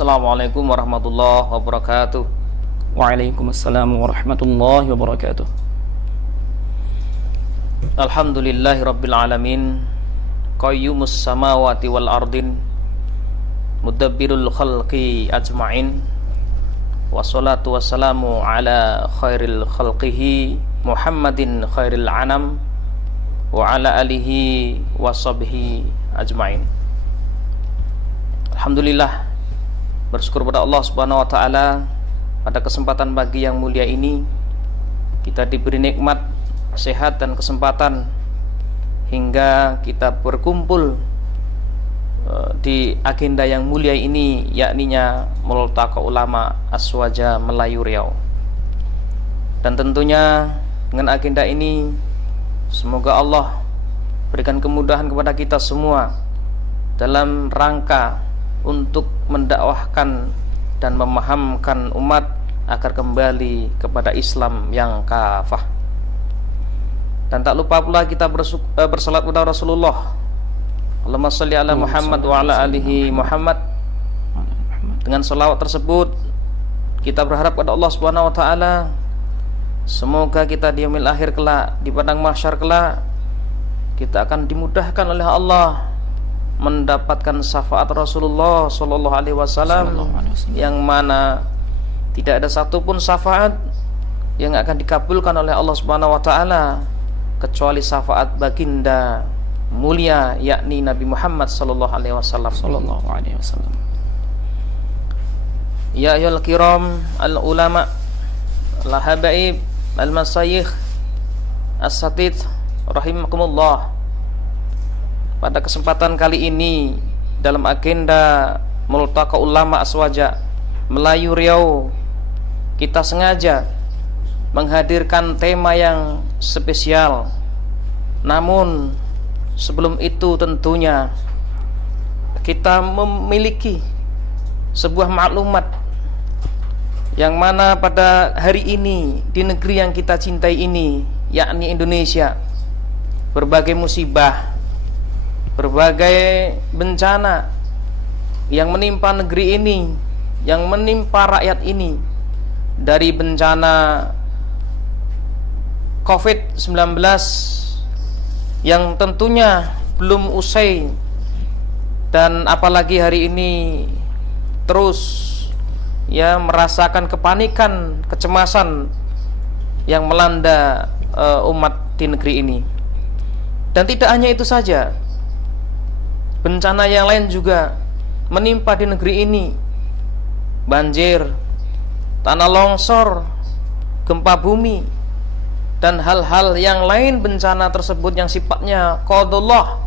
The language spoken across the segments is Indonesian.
Assalamualaikum warahmatullahi wabarakatuh. Waalaikumsalam warahmatullahi wabarakatuh. Alhamdulillahi rabbil alamin, qayyumus samawati wal ardin, mudabbirul khalqi ajma'in. Wassalatu wassalamu ala khairil khalqihi Muhammadin khairil anam, wa ala alihi wa sahbihi ajma'in. Alhamdulillah, bersyukur pada Allah Subhanahu wa taala, pada kesempatan pagi yang mulia ini kita diberi nikmat sehat dan kesempatan hingga kita berkumpul di agenda yang mulia ini, yakninya Multaqa Ulama Aswaja Melayu Riau. Dan tentunya dengan agenda ini semoga Allah berikan kemudahan kepada kita semua dalam rangka untuk mendakwahkan dan memahamkan umat agar kembali kepada Islam yang kafah. Dan tak lupa pula kita bersalat kepada Rasulullah, Allahumma sholli ala Muhammad wa ala alihi Muhammad. Dengan salawat tersebut kita berharap kepada Allah Subhanahu wa taala, semoga kita di yaumil akhir kelak, di padang mahsyar kelak, kita akan dimudahkan oleh Allah mendapatkan syafaat Rasulullah sallallahu alaihi wasallam, yang mana tidak ada satupun syafaat yang akan dikabulkan oleh Allah Subhanahu wa taala kecuali syafaat baginda mulia, yakni Nabi Muhammad sallallahu alaihi wasallam. Ya ayyuhal kiram al ulama, al habaib, al masyayikh, as-satid rahimakumullah. Pada kesempatan kali ini dalam agenda Multaqa Ulama Aswaja Melayu Riau, kita sengaja menghadirkan tema yang spesial. Namun sebelum itu tentunya kita memiliki sebuah maklumat yang mana pada hari ini di negeri yang kita cintai ini, yakni Indonesia, berbagai musibah, berbagai bencana yang menimpa negeri ini, yang menimpa rakyat ini, dari bencana COVID-19 yang tentunya belum usai, dan apalagi hari ini terus merasakan kepanikan, kecemasan yang melanda umat di negeri ini. Dan tidak hanya itu saja, bencana yang lain juga menimpa di negeri ini. Banjir, tanah longsor, gempa bumi, dan hal-hal yang lain bencana tersebut yang sifatnya qadarullah,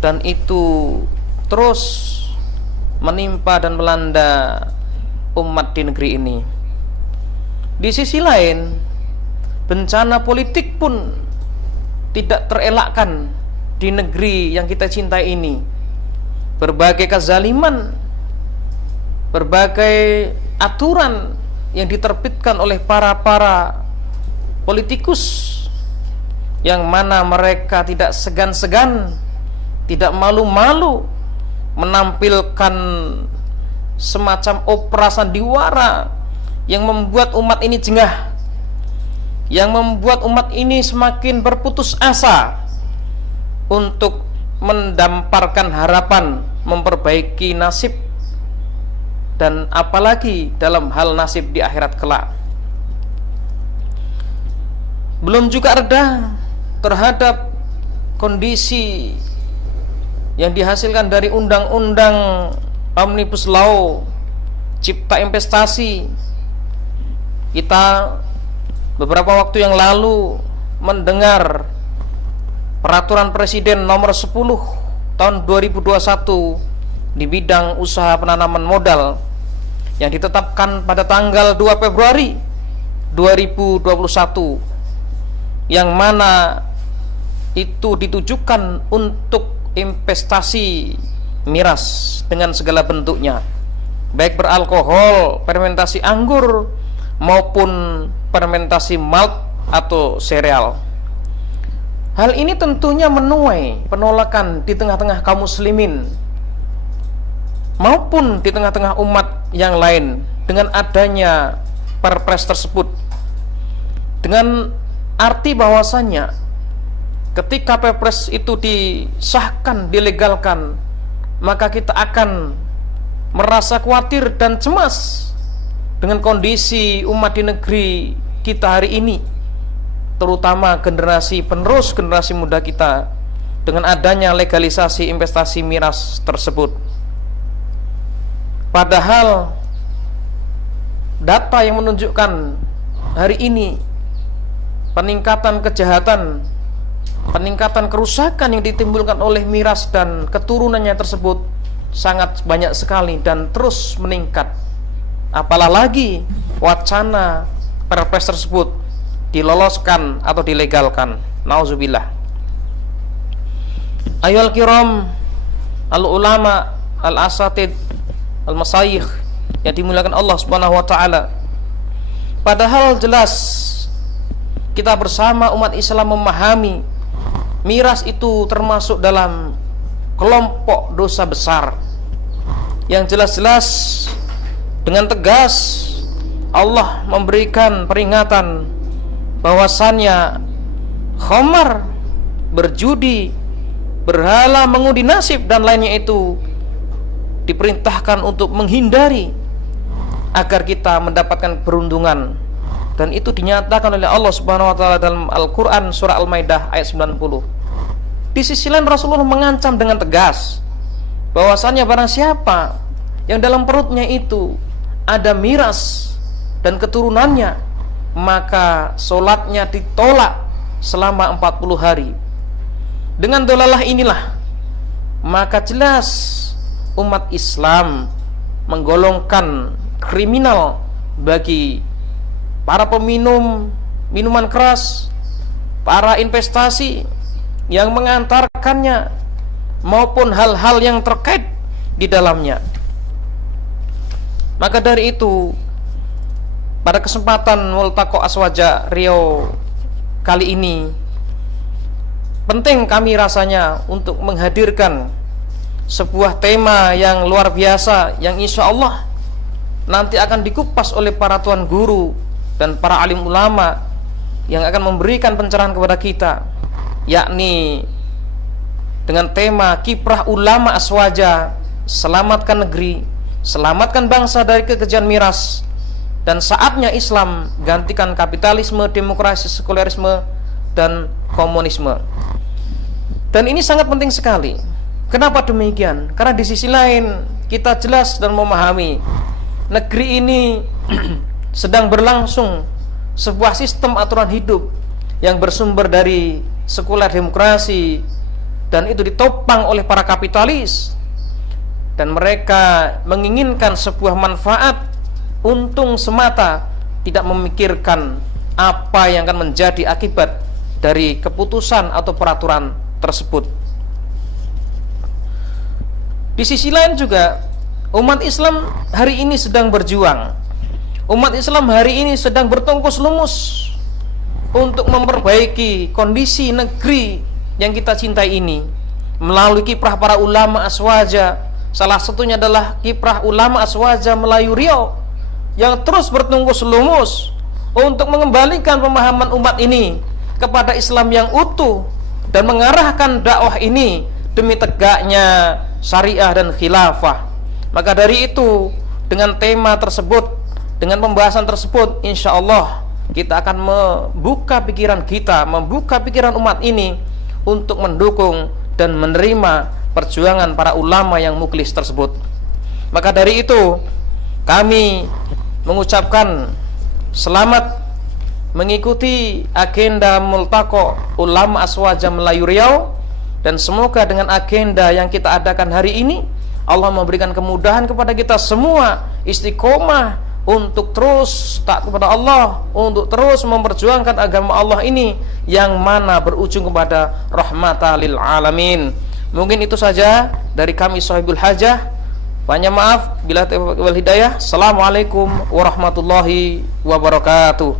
dan itu terus menimpa dan melanda umat di negeri ini. Di sisi lain, bencana politik pun tidak terelakkan di negeri yang kita cintai ini. Berbagai kezaliman, berbagai aturan yang diterbitkan oleh para politikus, yang mana mereka tidak segan-segan, tidak malu-malu menampilkan semacam operasi sandiwara yang membuat umat ini jengah, yang membuat umat ini semakin berputus asa untuk mendamparkan harapan memperbaiki nasib, dan apalagi dalam hal nasib di akhirat kelak. Belum juga reda terhadap kondisi yang dihasilkan dari undang-undang Omnibus Law Cipta Investasi. Kita beberapa waktu yang lalu mendengar Peraturan Presiden nomor 10 tahun 2021 di bidang usaha penanaman modal yang ditetapkan pada tanggal 2 Februari 2021, yang mana itu ditujukan untuk investasi miras dengan segala bentuknya, baik beralkohol, fermentasi anggur, maupun fermentasi malt atau sereal. Hal ini tentunya menuai penolakan di tengah-tengah kaum muslimin, maupun di tengah-tengah umat yang lain dengan adanya perpres tersebut, dengan arti bahwasannya ketika perpres itu disahkan, dilegalkan, maka kita akan merasa khawatir dan cemas dengan kondisi umat di negeri kita hari ini, terutama generasi penerus, generasi muda kita, dengan adanya legalisasi investasi miras tersebut. Padahal data yang menunjukkan hari ini peningkatan kejahatan, peningkatan kerusakan yang ditimbulkan oleh miras dan keturunannya tersebut sangat banyak sekali dan terus meningkat. Apalagi wacana perpres tersebut diloloskan atau dilegalkan. Nauzubillah. Ayyuhal kiram, al-ulama, al-asatid, al-masayikh yang dimuliakan Allah Subhanahu wa taala. Padahal jelas kita bersama umat Islam memahami miras itu termasuk dalam kelompok dosa besar yang jelas-jelas dengan tegas Allah memberikan peringatan bahwasannya khamar, berjudi, berhala, mengundi nasib dan lainnya itu diperintahkan untuk menghindari agar kita mendapatkan peruntungan, dan itu dinyatakan oleh Allah Subhanahu wa taala dalam Al-Qur'an surah Al-Maidah ayat 90. Di sisi lain Rasulullah mengancam dengan tegas bahwasannya barang siapa yang dalam perutnya itu ada miras dan keturunannya, maka solatnya ditolak selama 40 hari. Dengan dolalah inilah maka jelas umat Islam menggolongkan kriminal bagi para peminum minuman keras, para investasi yang mengantarkannya, maupun hal-hal yang terkait di dalamnya. Maka dari itu, pada kesempatan Multaqo Aswaja Riau kali ini, penting kami rasanya untuk menghadirkan sebuah tema yang luar biasa, yang insya Allah nanti akan dikupas oleh para tuan guru dan para alim ulama yang akan memberikan pencerahan kepada kita, yakni dengan tema kiprah ulama Aswaja, selamatkan negeri, selamatkan bangsa dari kekejian miras, dan saatnya Islam gantikan kapitalisme, demokrasi, sekulerisme, dan komunisme. Dan ini sangat penting sekali. Kenapa demikian? Karena di sisi lain kita jelas dan memahami negeri ini sedang berlangsung sebuah sistem aturan hidup yang bersumber dari sekuler demokrasi, dan itu ditopang oleh para kapitalis, dan mereka menginginkan sebuah manfaat, untung semata, tidak memikirkan apa yang akan menjadi akibat dari keputusan atau peraturan tersebut. Di sisi lain juga umat Islam hari ini sedang berjuang. Umat Islam hari ini sedang bertungkus lumus untuk memperbaiki kondisi negeri yang kita cintai ini melalui kiprah para ulama Aswaja. Salah satunya adalah kiprah ulama Aswaja Melayu Riau yang terus bertungkus lumus untuk mengembalikan pemahaman umat ini kepada Islam yang utuh dan mengarahkan dakwah ini demi tegaknya syariah dan khilafah. Maka dari itu, dengan tema tersebut, dengan pembahasan tersebut, insya Allah kita akan membuka pikiran kita, membuka pikiran umat ini untuk mendukung dan menerima perjuangan para ulama yang muklis tersebut. Maka dari itu, kami mengucapkan selamat mengikuti agenda Multaqo Ulama Aswaja Melayu Riau, dan semoga dengan agenda yang kita adakan hari ini Allah memberikan kemudahan kepada kita semua, istiqomah untuk terus taat kepada Allah, untuk terus memperjuangkan agama Allah ini yang mana berujung kepada rahmatan lil alamin. Mungkin itu saja dari kami Sahibul Hajah. Banyak maaf bila taufiq wal hidayah. Assalamualaikum warahmatullahi wabarakatuh.